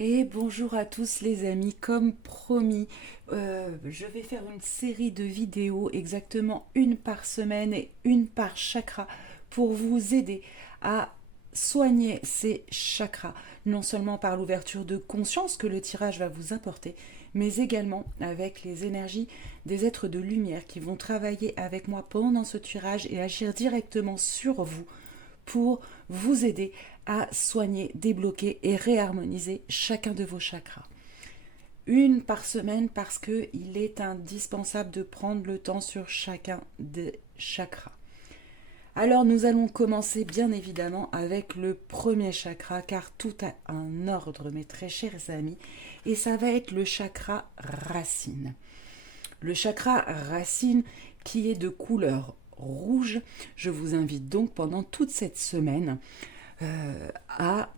Et bonjour à tous les amis, comme promis, je vais faire une série de vidéos, exactement une par semaine et une par chakra, pour vous aider à soigner ces chakras, non seulement par l'ouverture de conscience que le tirage va vous apporter, mais également avec les énergies des êtres de lumière qui vont travailler avec moi pendant ce tirage et agir directement sur vous pour vous aider à soigner, débloquer et réharmoniser chacun de vos chakras. Une par semaine parce qu'il est indispensable de prendre le temps sur chacun des chakras. Alors nous allons commencer bien évidemment avec le premier chakra car tout a un ordre mes très chers amis et ça va être le chakra racine. Le chakra racine qui est de couleur rouge. Je vous invite donc pendant toute cette semaine à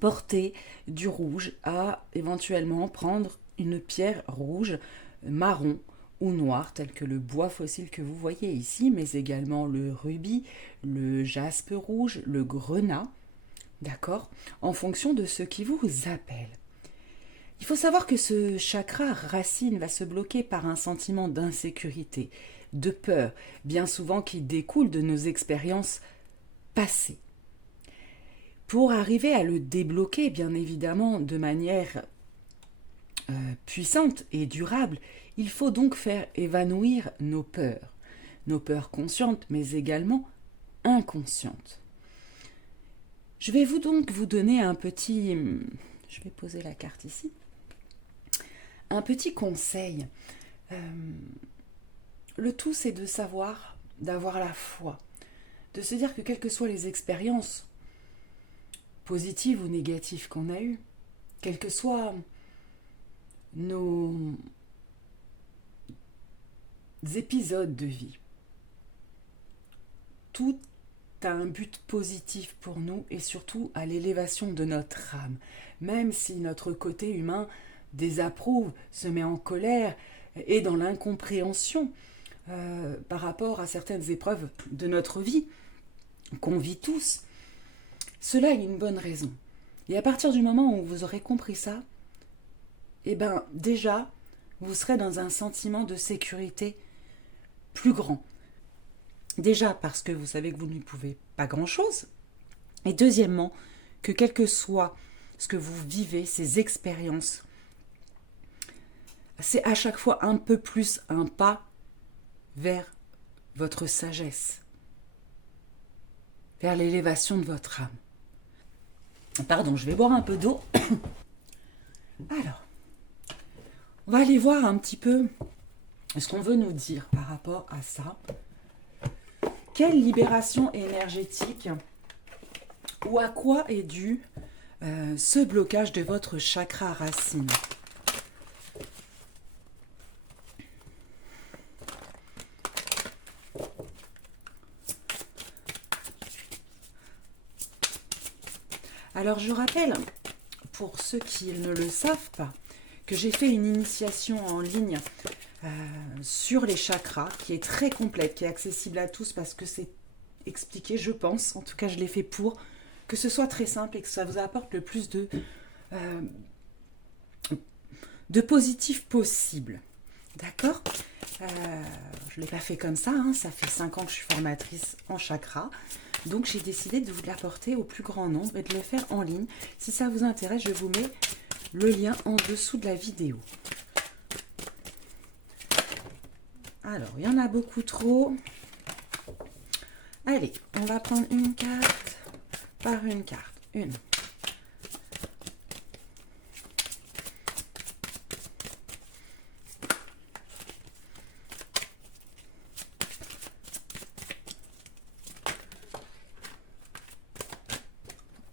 porter du rouge, à éventuellement prendre une pierre rouge, marron ou noire, telle que le bois fossile que vous voyez ici, mais également le rubis, le jaspe rouge, le grenat, d'accord, en fonction de ce qui vous appelle. Il faut savoir que ce chakra racine va se bloquer par un sentiment d'insécurité, de peur, bien souvent qui découle de nos expériences passées. Pour arriver à le débloquer, bien évidemment, de manière puissante et durable, il faut donc faire évanouir nos peurs conscientes, mais également inconscientes. Je vais vous donner un petit... Je vais poser la carte ici. Un petit conseil. Le tout, c'est de savoir, d'avoir la foi, de se dire que quelles que soient les expériences, positives ou négatives qu'on a eues, quels que soient nos épisodes de vie, tout a un but positif pour nous et surtout à l'élévation de notre âme. Même si notre côté humain désapprouve, se met en colère, est dans l'incompréhension par rapport à certaines épreuves de notre vie qu'on vit tous, cela est une bonne raison. Et à partir du moment où vous aurez compris ça, eh bien déjà, vous serez dans un sentiment de sécurité plus grand. Déjà parce que vous savez que vous n'y pouvez pas grand-chose. Et deuxièmement, que quel que soit ce que vous vivez, ces expériences, c'est à chaque fois un peu plus un pas vers votre sagesse, vers l'élévation de votre âme. Pardon, je vais boire un peu d'eau. Alors, on va aller voir un petit peu ce qu'on veut nous dire par rapport à ça. Quelle libération énergétique ou à quoi est dû ce blocage de votre chakra racine? Alors je rappelle, pour ceux qui ne le savent pas, que j'ai fait une initiation en ligne sur les chakras, qui est très complète, qui est accessible à tous parce que c'est expliqué, je pense, en tout cas je l'ai fait pour, que ce soit très simple et que ça vous apporte le plus de positif possible. D'accord. Je ne l'ai pas fait comme ça, hein, ça fait 5 ans que je suis formatrice en chakra. Donc j'ai décidé de vous l'apporter au plus grand nombre et de le faire en ligne. Si ça vous intéresse, je vous mets le lien en dessous de la vidéo. Alors, il y en a beaucoup trop. Allez, on va prendre une carte par une carte. Une.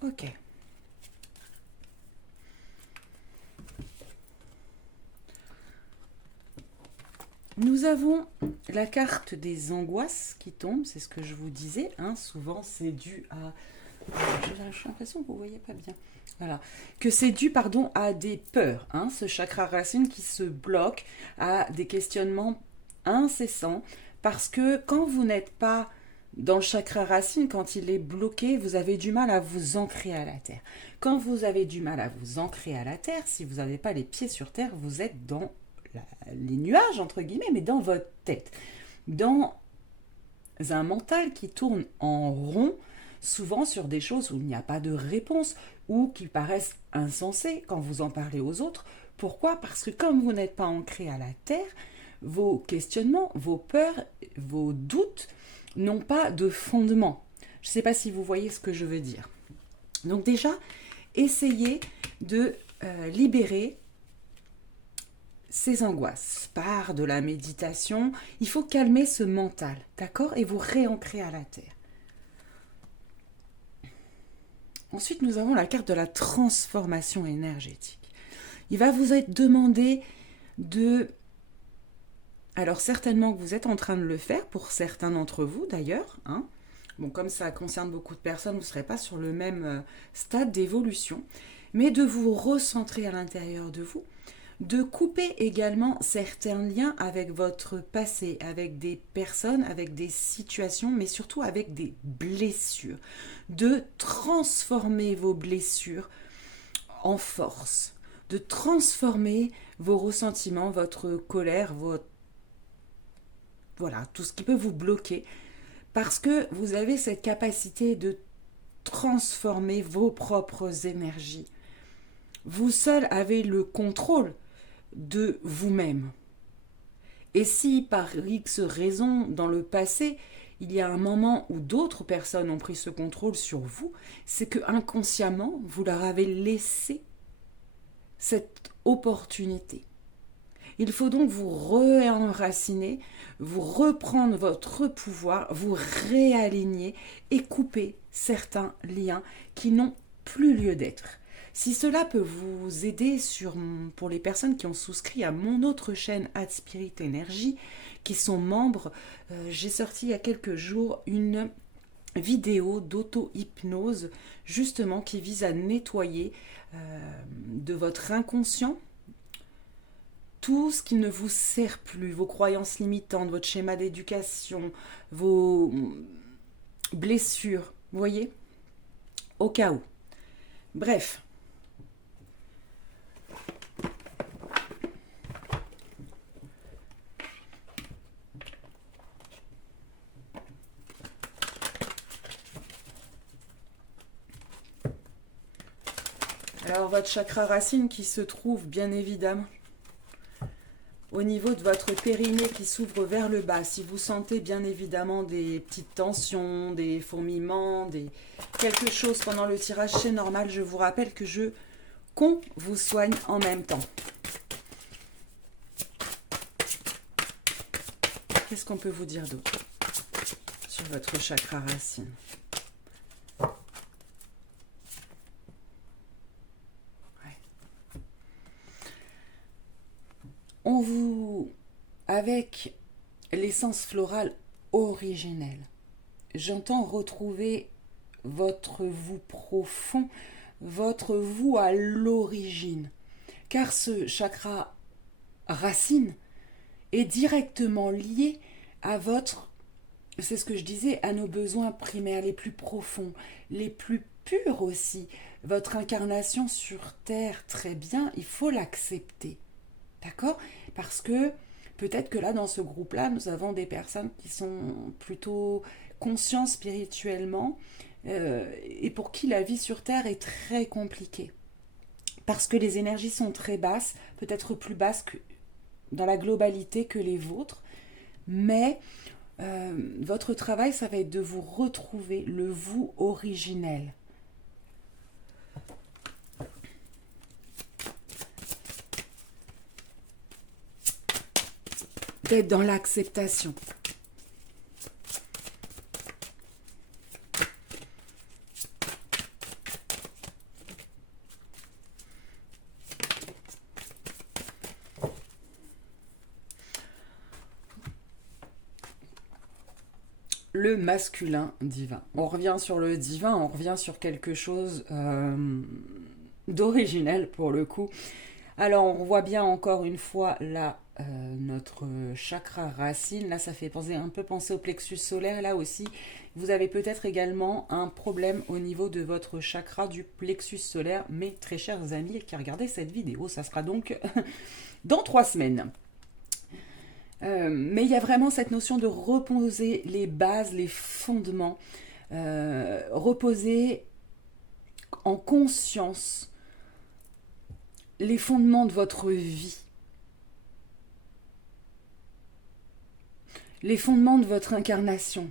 Ok. Nous avons la carte des angoisses qui tombe, c'est ce que je vous disais. Hein, souvent, c'est dû à... J'ai l'impression que vous ne voyez pas bien. Voilà. Que c'est dû, pardon, à des peurs. Hein, ce chakra racine qui se bloque, à des questionnements incessants. Parce que quand vous n'êtes pas Dans le chakra racine, quand il est bloqué, vous avez du mal à vous ancrer à la terre. Quand vous avez du mal à vous ancrer à la terre, si vous n'avez pas les pieds sur terre, vous êtes dans les nuages, entre guillemets, mais dans votre tête. Dans un mental qui tourne en rond, souvent sur des choses où il n'y a pas de réponse ou qui paraissent insensées quand vous en parlez aux autres. Pourquoi? Parce que comme vous n'êtes pas ancré à la terre, vos questionnements, vos peurs, vos doutes n'ont pas de fondement. Je ne sais pas si vous voyez ce que je veux dire. Donc déjà, essayez de libérer ces angoisses par de la méditation. Il faut calmer ce mental, d'accord? Et vous réancrer à la terre. Ensuite, nous avons la carte de la transformation énergétique. Il va vous être demandé de... Alors certainement que vous êtes en train de le faire, pour certains d'entre vous d'ailleurs. Hein. Bon, comme ça concerne beaucoup de personnes, vous ne serez pas sur le même stade d'évolution. Mais de vous recentrer à l'intérieur de vous, de couper également certains liens avec votre passé, avec des personnes, avec des situations, mais surtout avec des blessures. De transformer vos blessures en force, de transformer vos ressentiments, votre colère, votre... Voilà, tout ce qui peut vous bloquer, parce que vous avez cette capacité de transformer vos propres énergies. Vous seul avez le contrôle de vous-même. Et si par X raison dans le passé, il y a un moment où d'autres personnes ont pris ce contrôle sur vous, c'est que inconsciemment, vous leur avez laissé cette opportunité. Il faut donc vous réenraciner, vous reprendre votre pouvoir, vous réaligner et couper certains liens qui n'ont plus lieu d'être. Si cela peut vous aider pour les personnes qui ont souscrit à mon autre chaîne Ad Spirit Energy, qui sont membres, j'ai sorti il y a quelques jours une vidéo d'auto-hypnose justement qui vise à nettoyer de votre inconscient tout ce qui ne vous sert plus, vos croyances limitantes, votre schéma d'éducation, vos blessures, vous voyez, au cas où. Bref. Alors votre chakra racine qui se trouve bien évidemment au niveau de votre périnée qui s'ouvre vers le bas. Si vous sentez bien évidemment des petites tensions, des fourmillements, quelque chose pendant le tirage, c'est normal. Je vous rappelle que qu'on vous soigne en même temps. Qu'est-ce qu'on peut vous dire d'autre sur votre chakra racine? Avec l'essence florale originelle, j'entends retrouver votre vous profond, votre vous à l'origine. Car ce chakra racine est directement lié à votre, c'est ce que je disais, à nos besoins primaires les plus profonds, les plus purs aussi. Votre incarnation sur Terre, très bien, il faut l'accepter. D'accord? Parce que peut-être que là, dans ce groupe-là, nous avons des personnes qui sont plutôt conscientes spirituellement et pour qui la vie sur Terre est très compliquée. Parce que les énergies sont très basses, peut-être plus basses que dans la globalité que les vôtres. Mais votre travail, ça va être de vous retrouver le vous originel. D'être dans l'acceptation. Le masculin divin. On revient sur le divin, on revient sur quelque chose d'originel pour le coup. Alors on voit bien encore une fois la notre chakra racine. Là, ça fait un peu penser au plexus solaire. Là aussi, vous avez peut-être également un problème au niveau de votre chakra du plexus solaire. Mes très chers amis qui regardez cette vidéo, ça sera donc dans 3 semaines. Mais il y a vraiment cette notion de reposer les bases, les fondements, reposer en conscience les fondements de votre vie, les fondements de votre incarnation.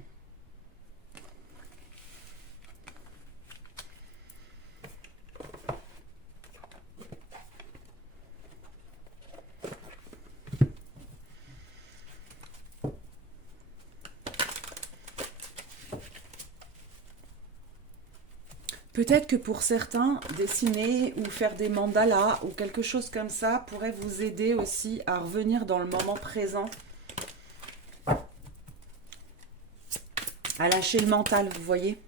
Peut-être que pour certains, dessiner ou faire des mandalas ou quelque chose comme ça pourrait vous aider aussi à revenir dans le moment présent, à lâcher le mental, vous voyez.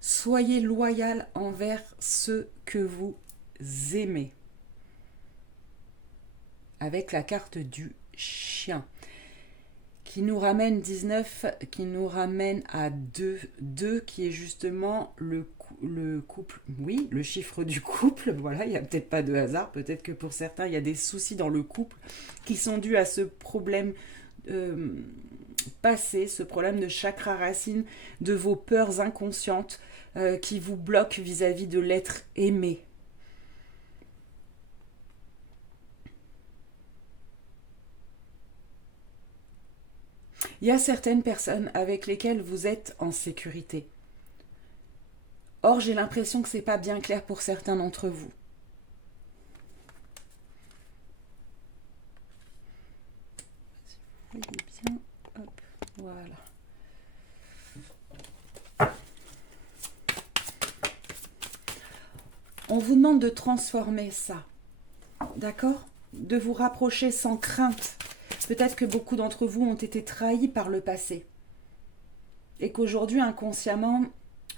Soyez loyal envers ceux que vous aimez. Avec la carte du chien qui nous ramène 19, qui nous ramène à 2, 2 qui est justement le couple, oui, le chiffre du couple. Voilà, il n'y a peut-être pas de hasard, peut-être que pour certains il y a des soucis dans le couple qui sont dus à ce problème passé, ce problème de chakra racine, de vos peurs inconscientes qui vous bloquent vis-à-vis de l'être aimé. Il y a certaines personnes avec lesquelles vous êtes en sécurité. Or, j'ai l'impression que ce n'est pas bien clair pour certains d'entre vous. Si vous voyez bien, hop, voilà. On vous demande de transformer ça, d'accord? De vous rapprocher sans crainte. Peut-être que beaucoup d'entre vous ont été trahis par le passé. Et qu'aujourd'hui, inconsciemment,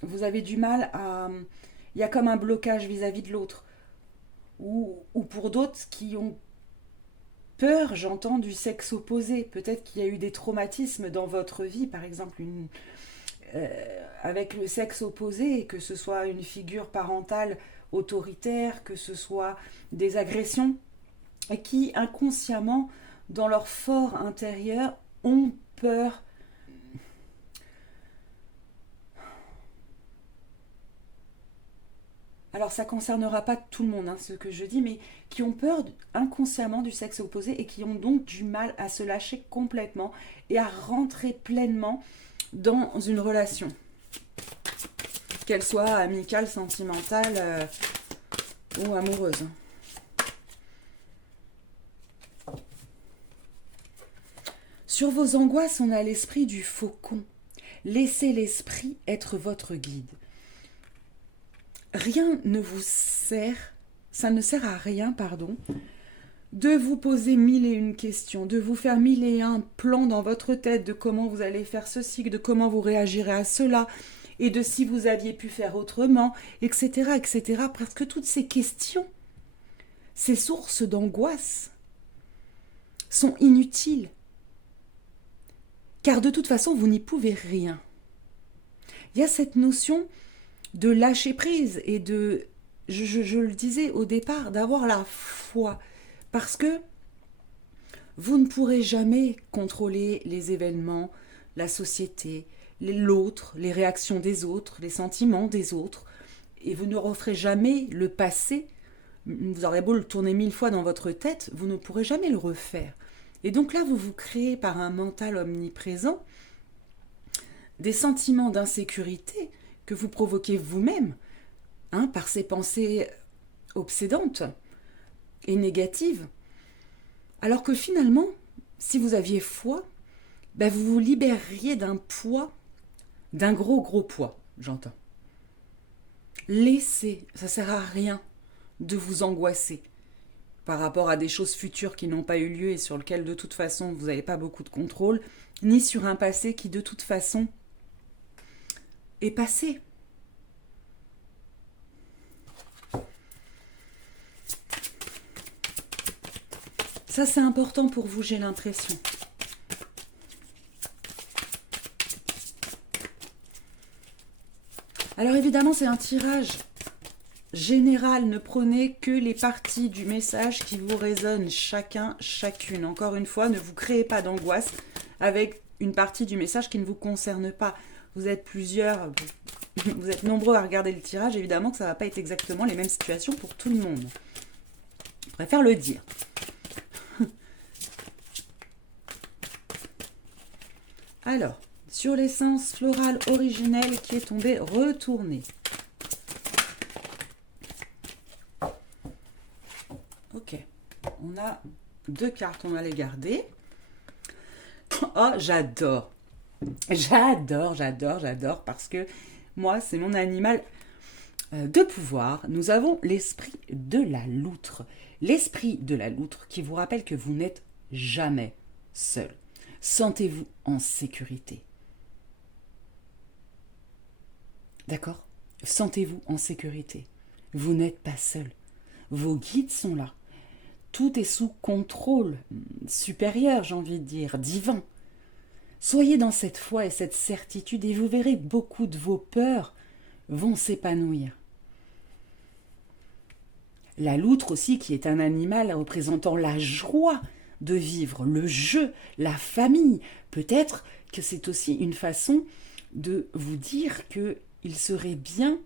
vous avez du mal à... Il y a comme un blocage vis-à-vis de l'autre. Ou pour d'autres qui ont peur, j'entends, du sexe opposé. Peut-être qu'il y a eu des traumatismes dans votre vie, par exemple, avec le sexe opposé, que ce soit une figure parentale autoritaire, que ce soit des agressions, et qui, inconsciemment, dans leur fort intérieur, ont peur. Alors ça ne concernera pas tout le monde, hein, ce que je dis, mais qui ont peur inconsciemment du sexe opposé et qui ont donc du mal à se lâcher complètement et à rentrer pleinement dans une relation. Qu'elle soit amicale, sentimentale ou amoureuse. Sur vos angoisses, on a l'esprit du faucon. Laissez l'esprit être votre guide. Rien ne vous sert, ça ne sert à rien, de vous poser 1001 questions, de vous faire 1001 plans dans votre tête de comment vous allez faire ceci, de comment vous réagirez à cela, et de si vous aviez pu faire autrement, etc., etc. Parce que toutes ces questions, ces sources d'angoisse, sont inutiles. Car de toute façon, vous n'y pouvez rien. Il y a cette notion de lâcher prise et de, je le disais au départ, d'avoir la foi. Parce que vous ne pourrez jamais contrôler les événements, la société, l'autre, les réactions des autres, les sentiments des autres. Et vous ne referez jamais le passé. Vous aurez beau le tourner 1000 fois dans votre tête, vous ne pourrez jamais le refaire. Et donc là, vous vous créez par un mental omniprésent des sentiments d'insécurité que vous provoquez vous-même, par ces pensées obsédantes et négatives. Alors que finalement, si vous aviez foi, vous vous libéreriez d'un poids, d'un gros poids, j'entends. Laissez, ça ne sert à rien de vous angoisser par rapport à des choses futures qui n'ont pas eu lieu et sur lesquelles de toute façon vous n'avez pas beaucoup de contrôle, ni sur un passé qui de toute façon est passé. Ça, c'est important pour vous, j'ai l'impression. Alors évidemment, c'est un tirage général. Ne prenez que les parties du message qui vous résonnent, chacun, chacune. Encore une fois, ne vous créez pas d'angoisse avec une partie du message qui ne vous concerne pas. Vous êtes plusieurs, vous êtes nombreux à regarder le tirage. Évidemment que ça ne va pas être exactement les mêmes situations pour tout le monde. Je préfère le dire. Alors, sur l'essence florale originelle qui est tombée, retournez. Ok, on a 2 cartes, on va les garder. Oh, j'adore. J'adore parce que moi, c'est mon animal de pouvoir. Nous avons l'esprit de la loutre. L'esprit de la loutre qui vous rappelle que vous n'êtes jamais seul. Sentez-vous en sécurité. D'accord? Sentez-vous en sécurité. Vous n'êtes pas seul. Vos guides sont là. Tout est sous contrôle supérieur, j'ai envie de dire, divin. Soyez dans cette foi et cette certitude et vous verrez beaucoup de vos peurs vont s'épanouir. La loutre aussi, qui est un animal représentant la joie de vivre, le jeu, la famille. Peut-être que c'est aussi une façon de vous dire qu'il serait bien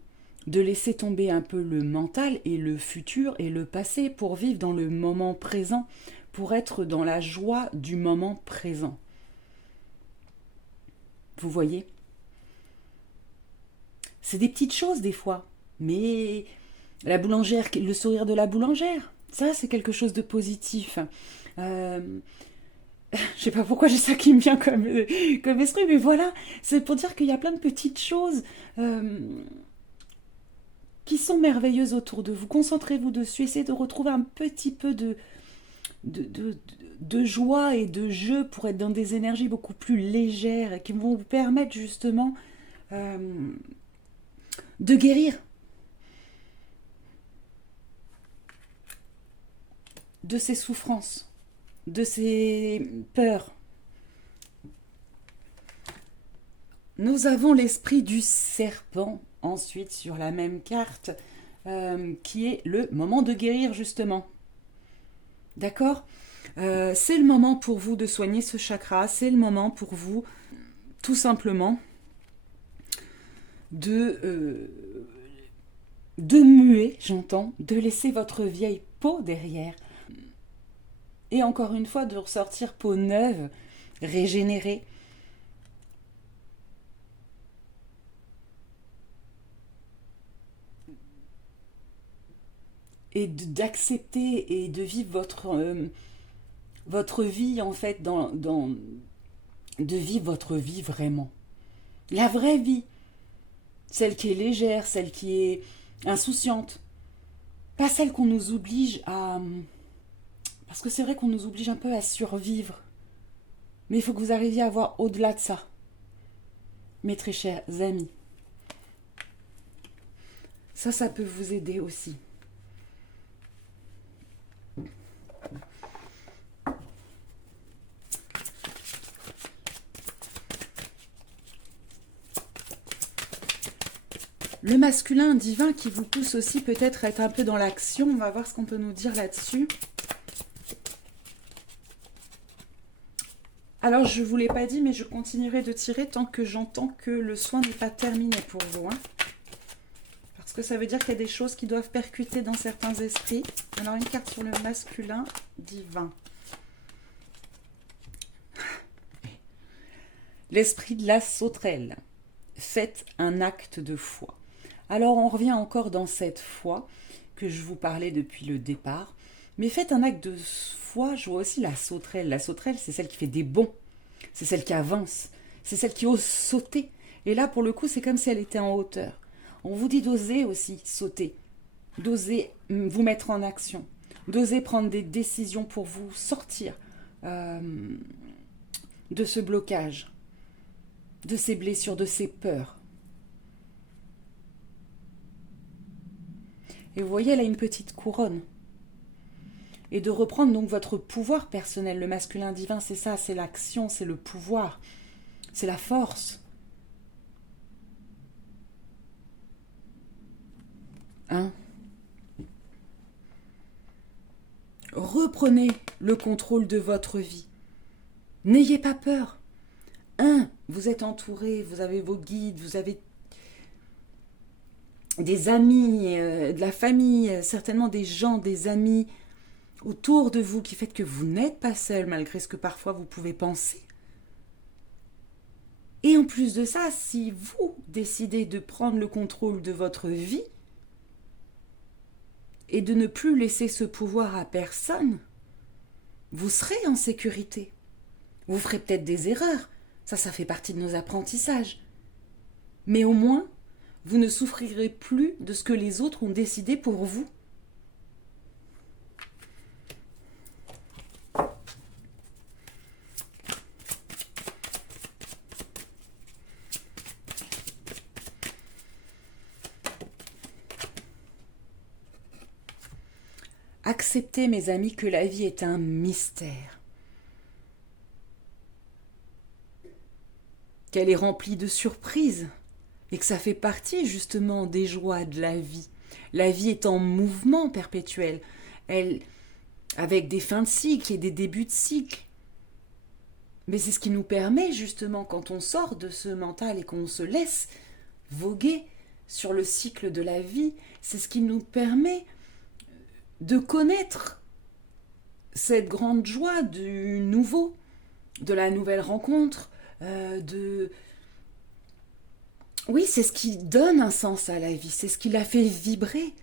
de laisser tomber un peu le mental et le futur et le passé pour vivre dans le moment présent, pour être dans la joie du moment présent. Vous voyez? C'est des petites choses des fois, mais la boulangère, le sourire de la boulangère, ça c'est quelque chose de positif. Je sais pas pourquoi j'ai ça qui me vient comme esprit, mais voilà, c'est pour dire qu'il y a plein de petites choses qui sont merveilleuses autour de vous. Concentrez-vous dessus, essayez de retrouver un petit peu de joie et de jeu pour être dans des énergies beaucoup plus légères et qui vont vous permettre justement de guérir de ces souffrances, de ces peurs. Nous avons l'esprit du serpent ensuite sur la même carte qui est le moment de guérir justement. D'accord? C'est le moment pour vous de soigner ce chakra, c'est le moment pour vous tout simplement de muer, j'entends, de laisser votre vieille peau derrière et encore une fois de ressortir peau neuve, régénérée. Et d'accepter et de vivre votre vie en fait, de vivre votre vie vraiment. La vraie vie, celle qui est légère, celle qui est insouciante, pas celle qu'on nous oblige à... Parce que c'est vrai qu'on nous oblige un peu à survivre, mais il faut que vous arriviez à voir au-delà de ça, mes très chers amis. Ça peut vous aider aussi. Le masculin divin qui vous pousse aussi peut-être à être un peu dans l'action. On va voir ce qu'on peut nous dire là-dessus. Alors, je ne vous l'ai pas dit, mais je continuerai de tirer tant que j'entends que le soin n'est pas terminé pour vous. Parce que ça veut dire qu'il y a des choses qui doivent percuter dans certains esprits. Alors, une carte sur le masculin divin. L'esprit de la sauterelle. Faites un acte de foi. Alors, on revient encore dans cette foi que je vous parlais depuis le départ. Mais faites un acte de foi, je vois aussi la sauterelle. La sauterelle, c'est celle qui fait des bonds. C'est celle qui avance. C'est celle qui ose sauter. Et là, pour le coup, c'est comme si elle était en hauteur. On vous dit d'oser aussi sauter. D'oser vous mettre en action. D'oser prendre des décisions pour vous sortir de ce blocage, de ces blessures, de ces peurs. Et vous voyez, elle a une petite couronne. et de reprendre donc votre pouvoir personnel. Le masculin divin, c'est ça, c'est l'action, c'est le pouvoir, c'est la force. Hein? Reprenez le contrôle de votre vie. N'ayez pas peur. Vous êtes entouré, vous avez vos guides, vous avez des amis, de la famille, certainement des gens, des amis autour de vous qui fait que vous n'êtes pas seul malgré ce que parfois vous pouvez penser. Et en plus de ça, si vous décidez de prendre le contrôle de votre vie et de ne plus laisser ce pouvoir à personne, vous serez en sécurité. Vous ferez peut-être des erreurs, ça fait partie de nos apprentissages. Mais au moins, vous ne souffrirez plus de ce que les autres ont décidé pour vous. Acceptez, mes amis, que la vie est un mystère. Qu'elle est remplie de surprises et que ça fait partie justement des joies de la vie. La vie est en mouvement perpétuel, avec des fins de cycle et des débuts de cycle. Mais c'est ce qui nous permet justement, quand on sort de ce mental et qu'on se laisse voguer sur le cycle de la vie, c'est ce qui nous permet de connaître cette grande joie du nouveau, de la nouvelle rencontre, Oui, c'est ce qui donne un sens à la vie, c'est ce qui la fait vibrer.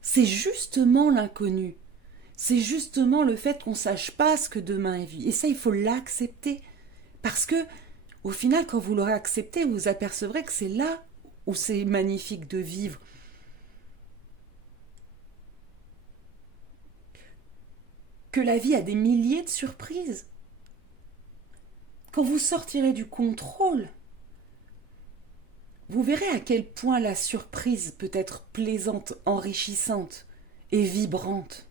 C'est justement l'inconnu. C'est justement le fait qu'on ne sache pas ce que demain est vie. Et ça, il faut l'accepter. Parce que, au final, quand vous l'aurez accepté, vous apercevrez que c'est là où c'est magnifique de vivre. Que la vie a des milliers de surprises. Quand vous sortirez du contrôle, vous verrez à quel point la surprise peut être plaisante, enrichissante et vibrante.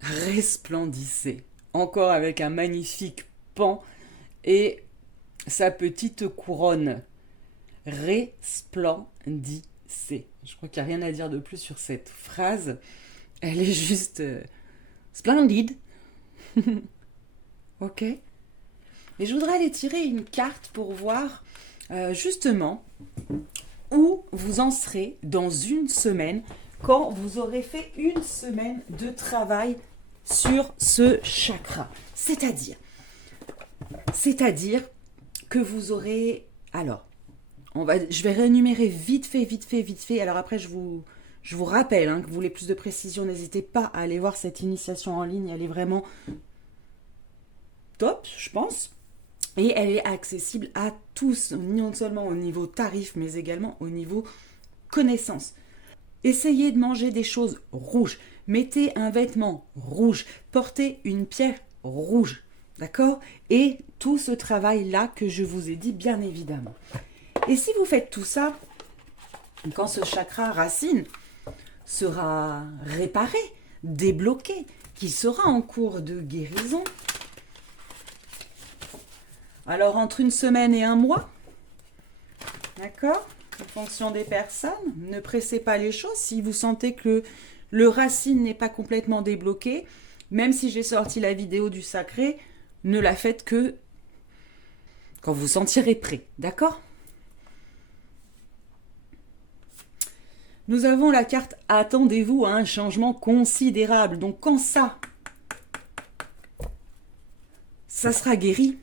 Resplendissez, encore avec un magnifique pan et sa petite couronne. Resplendissez. Je crois qu'il n'y a rien à dire de plus sur cette phrase. Elle est juste splendide. Ok. Mais je voudrais aller tirer une carte pour voir justement où vous en serez dans une semaine quand vous aurez fait une semaine de travail sur ce chakra. C'est-à-dire que vous aurez... Alors, je vais réénumérer vite fait. Alors après, je vous rappelle que vous voulez plus de précision, n'hésitez pas à aller voir cette initiation en ligne. Elle est vraiment top, je pense. Et elle est accessible à tous, non seulement au niveau tarif, mais également au niveau connaissance. Essayez de manger des choses rouges. Mettez un vêtement rouge. Portez une pierre rouge. D'accord ? Et tout ce travail-là que je vous ai dit, bien évidemment. Et si vous faites tout ça, quand ce chakra racine sera réparé, débloqué, qui sera en cours de guérison, alors entre une semaine et un mois, d'accord ? En fonction des personnes, ne pressez pas les choses. Si vous sentez que le racine n'est pas complètement débloqué, même si j'ai sorti la vidéo du sacré, ne la faites que quand vous sentirez prêt, d'accord ? Nous avons la carte « Attendez-vous à un changement considérable ». Donc quand ça sera guéri,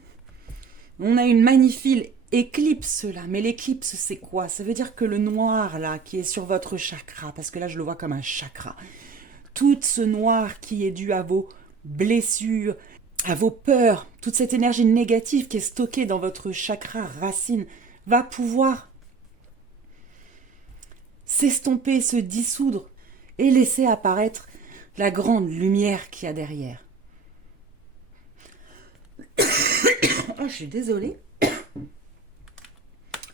on a une magnifique éclipse là. Mais l'éclipse, c'est quoi ? Ça veut dire que le noir là, qui est sur votre chakra, parce que là je le vois comme un chakra, tout ce noir qui est dû à vos blessures, à vos peurs, toute cette énergie négative qui est stockée dans votre chakra racine, va pouvoir s'estomper, se dissoudre et laisser apparaître la grande lumière qu'il y a derrière. Oh, je suis désolée.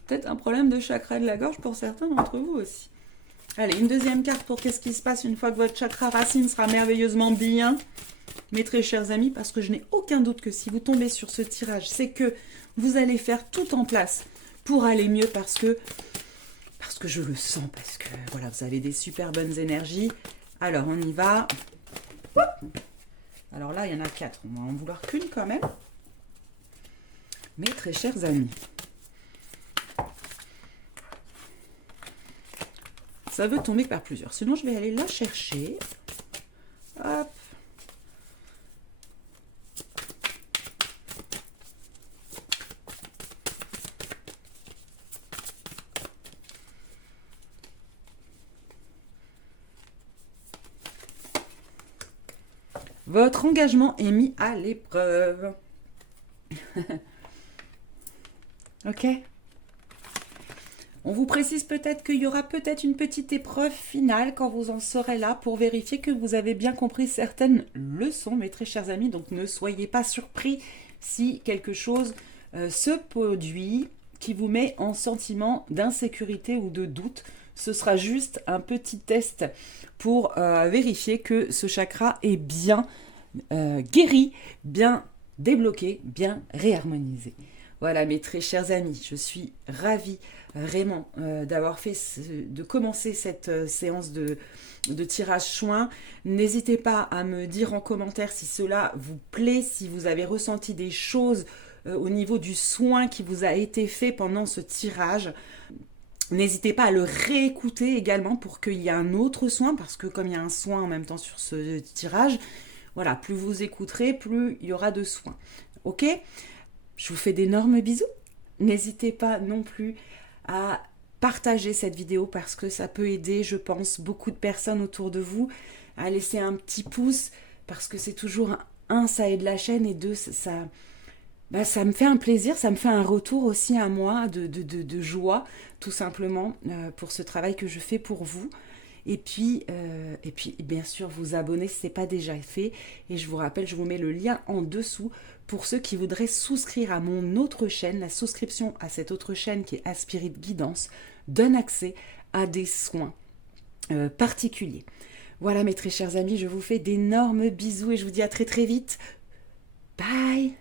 Peut-être un problème de chakra de la gorge pour certains d'entre vous aussi. Allez, une deuxième carte pour qu'est-ce qui se passe une fois que votre chakra racine sera merveilleusement bien. Mes très chers amis, parce que je n'ai aucun doute que si vous tombez sur ce tirage, c'est que vous allez faire tout en place pour aller mieux parce que je le sens, parce que voilà, vous avez des super bonnes énergies. Alors, on y va. Alors là, il y en a 4. On va en vouloir qu'une quand même. Mes très chers amis. Ça veut tomber par plusieurs. Sinon, je vais aller la chercher. Hop. Votre engagement est mis à l'épreuve. Ok. On vous précise peut-être qu'il y aura peut-être une petite épreuve finale quand vous en serez là pour vérifier que vous avez bien compris certaines leçons, mes très chers amis. Donc ne soyez pas surpris si quelque chose se produit qui vous met en sentiment d'insécurité ou de doute. Ce sera juste un petit test pour vérifier que ce chakra est bien guéri, bien débloqué, bien réharmonisé. Voilà mes très chers amis, je suis ravie vraiment d'avoir de commencer cette séance de tirage soin. N'hésitez pas à me dire en commentaire si cela vous plaît, si vous avez ressenti des choses au niveau du soin qui vous a été fait pendant ce tirage. N'hésitez pas à le réécouter également pour qu'il y ait un autre soin, parce que comme il y a un soin en même temps sur ce tirage, voilà, plus vous écouterez, plus il y aura de soins. Ok ? Je vous fais d'énormes bisous. N'hésitez pas non plus à partager cette vidéo parce que ça peut aider, je pense, beaucoup de personnes autour de vous à laisser un petit pouce parce que c'est toujours, ça aide la chaîne et deux, ça me fait un plaisir, ça me fait un retour aussi à moi de joie, tout simplement, pour ce travail que je fais pour vous. Et puis, bien sûr, vous abonner si ce n'est pas déjà fait. Et je vous rappelle, je vous mets le lien en dessous pour ceux qui voudraient souscrire à mon autre chaîne. La souscription à cette autre chaîne qui est Aspirit Guidance donne accès à des soins particuliers. Voilà mes très chers amis, je vous fais d'énormes bisous et je vous dis à très très vite. Bye!